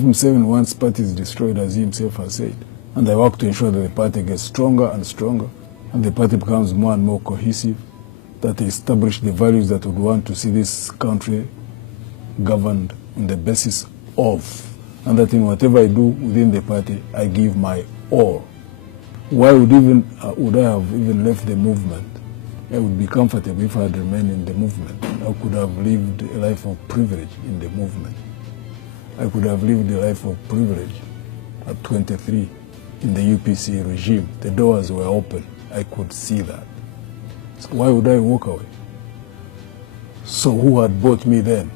If Museveni wants parties destroyed, as he himself has said, and I work to ensure that the party gets stronger and stronger, and the party becomes more and more cohesive, that they establish the values that would want to see this country governed on the basis of, and that in whatever I do within the party, I give my all. Why would I have even left the movement? I would be comfortable if I had remained in the movement. I could have lived a life of privilege in the movement. I could have lived a life of privilege at 23 in the UPC regime. The doors were open. I could see that. So why would I walk away? So who had bought me then?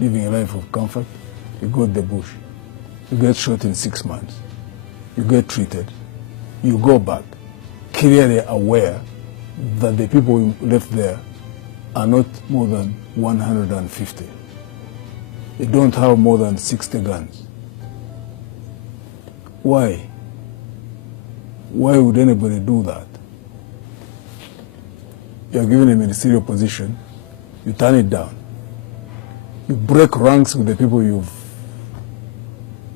Living a life of comfort, you go to the bush, you get shot in 6 months, you get treated, you go back, clearly aware that the people you left there are not more than 150. They don't have more than 60 guns. Why? Why would anybody do that? You're given a ministerial position, you turn it down. You break ranks with the people you've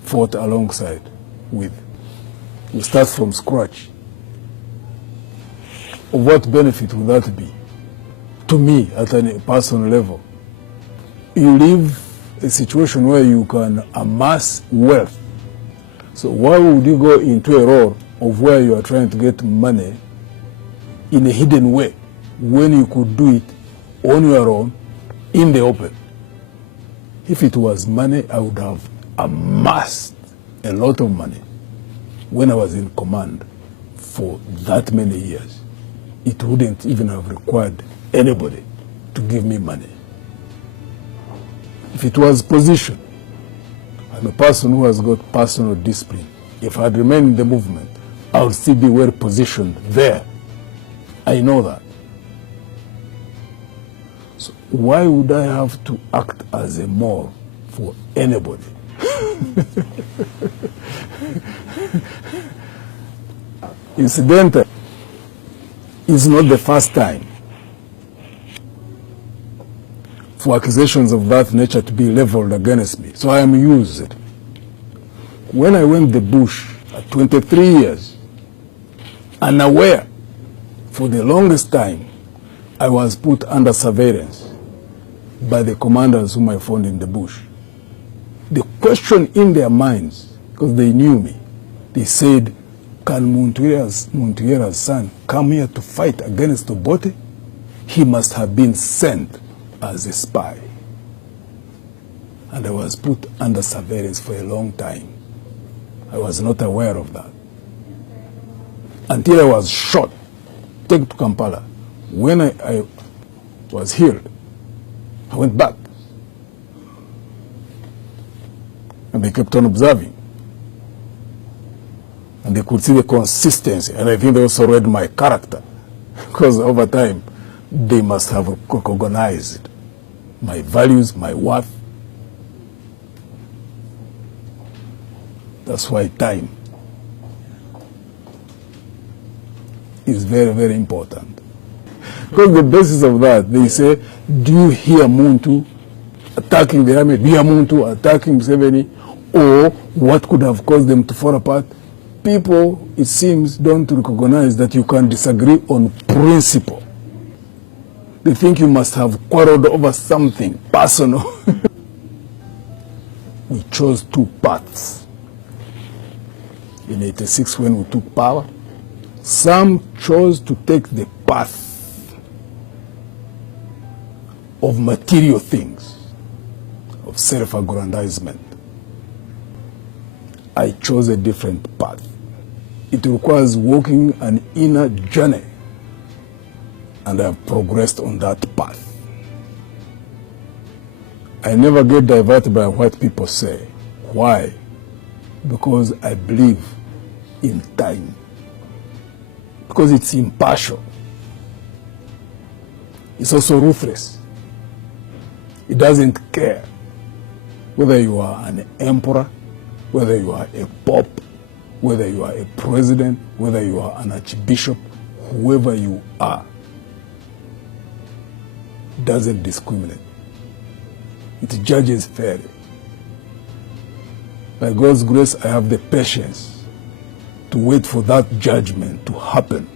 fought alongside with. You start from scratch. Of what benefit would that be? To me, at a personal level, you live a situation where you can amass wealth. So why would you go into a role of where you are trying to get money in a hidden way when you could do it on your own in the open? If it was money, I would have amassed a lot of money when I was in command for that many years. It wouldn't even have required anybody to give me money. If it was position, I'm a person who has got personal discipline. If I had remained in the movement, I would still be well positioned there. I know that. So why would I have to act as a Moor for anybody? Incidentally, it's not the first time for accusations of that nature to be leveled against me. So I am used. When I went the bush at 23 years, unaware, for the longest time, I was put under surveillance by the commanders whom I found in the bush. The question in their minds, because they knew me, they said, can Muntuyera's son come here to fight against Obote? He must have been sent as a spy. And I was put under surveillance for a long time. I was not aware of that. Until I was shot, taken to Kampala. When I was healed, I went back. And they kept on observing. And they could see the consistency. And I think they also read my character. Because over time, they must have recognized my values, my worth. That's why time is very, very important. Because the basis of that, they say, do you hear Muntu attacking the army? Do you hear Muntu attacking Museveni? Or what could have caused them to fall apart? People, it seems, don't recognize that you can disagree on principle. They think you must have quarreled over something personal. We chose two paths. In '86, when we took power, some chose to take the path of material things, of self-aggrandizement. I chose a different path. It requires walking an inner journey, and I have progressed on that path. I never get diverted by what people say. Why? Because I believe in time. Because it's impartial. It's also ruthless. It doesn't care whether you are an emperor, whether you are a pope, whether you are a president, whether you are an archbishop, whoever you are. Doesn't discriminate. It judges fairly. By God's grace, I have the patience to wait for that judgment to happen.